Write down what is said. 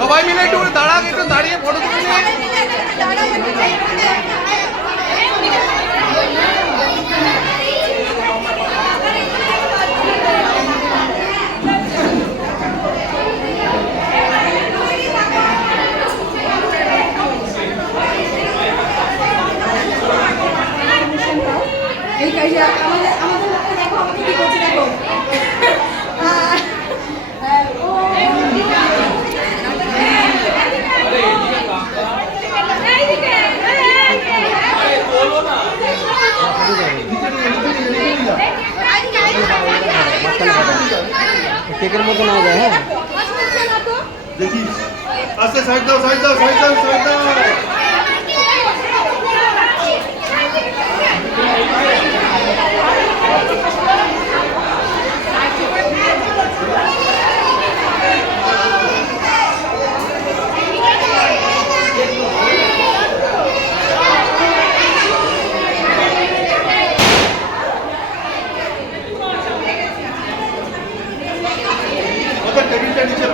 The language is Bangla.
সবাই মিলে একটু দাঁড়াক একটু দাঁড়িয়ে ফটো তুলে নিয়ে। এই কাজে আমাদের দেখো কি করছে দেখো। কেকের মতো না যায় হ্যাঁ। দেখিস আস্তে সাইড দাও সাইড দাও সাইড দাও সাইড দাও। कधी कधीच्या